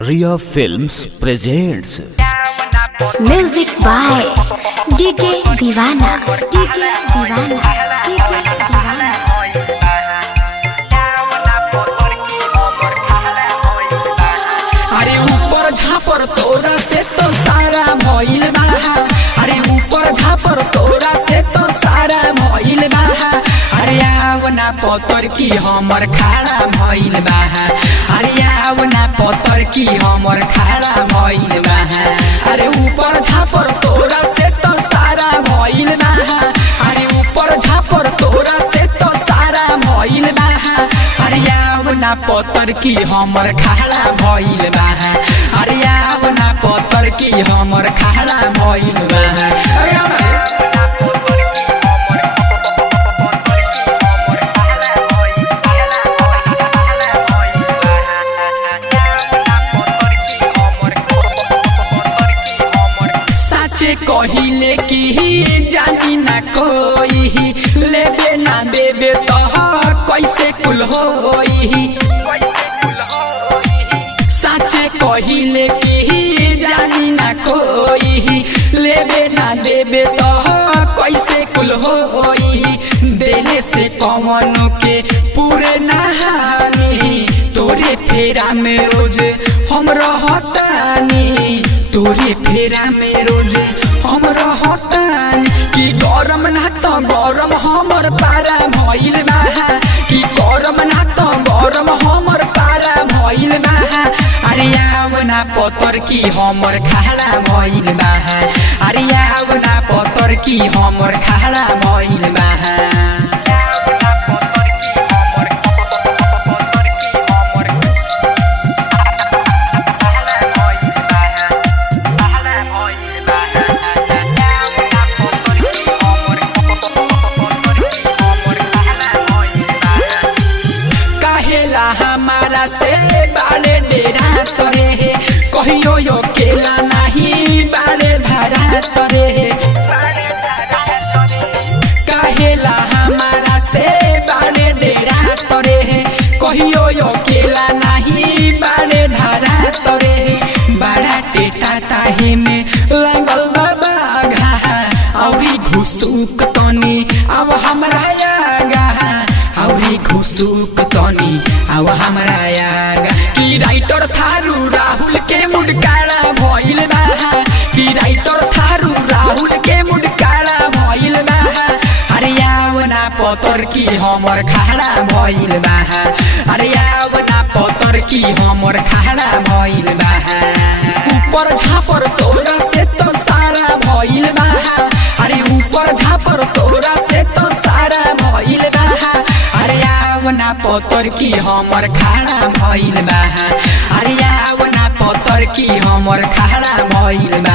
Riya Films presents music by DK Deewana DK Deewana DK Deewana. अरे ऊपर झापर तोरा से तो सारा भइल बा। अरे ऊपर झापर तोरा से तो सारा भइल बा। अरे आवना पतर की हमर खाड़ा भइल बा। अरे आवना पतर की हमर खाड़ा भइल बा। अरे ऊपर झापर तोरा से तो सारा भइल बा। अरे ऊपर झापर तोरा से तो सारा भइल बा। अरे आवना पतर की हमर खाड़ा भइल बा। अरे आवना पतर की हमर खाड़ा भइल बा। अरे आवना साचे कहिले की जानी ना कोई लेबे ना देबे तो कैसे कुल होई। साचे कहिले की जानी ना कोई लेबे ना देबे तो कैसे कुल होई। देले से कौन के पूरे नहानी तोरे फेरा में रोज हम रहतानी। तोरे फेरा में रोज हम रहतानी कि गरम ना तो गरम हमर पारा भइल बा। कि गरम ना तो गरम हमर पारा भइल बा। अरे आवना पतर की हमर खाड़ा भइल बा। अरे आवना पतर की हमर खाड़ा भइल बा। काहेला हमारा से बारे डेरा तोरे कहियो यो केला नहीं बारे धरा तोरे। काहेला हमारा से बारे डेरा तोरे कहियो यो केला नहीं बारे धरा तोरे। बड़ा टेटा ताहे में लगल बाबा घा औरी घुसुक तनी अब हमरा आगा। औरी घुसुक तनी अब हमरा आगा। कि राइटर थारू राहुल के मुडकाड़ा भइल बा। कि राइटर थारू राहुल के मुडकाड़ा भइल बा। अरे आवना पतर की हमर खाड़ा भइल बा। अरे आवना पतर की हमर खाड़ा भइल बा। ऊपर झापर तोरा से तो सारा भइल बा। अरे ऊपर झापर तोरा से तो सारा भइल बा। अरे आवना पतर की हमर खाड़ा भइल बा। अरे आवना पतर की हमर खाड़ा भइल बा।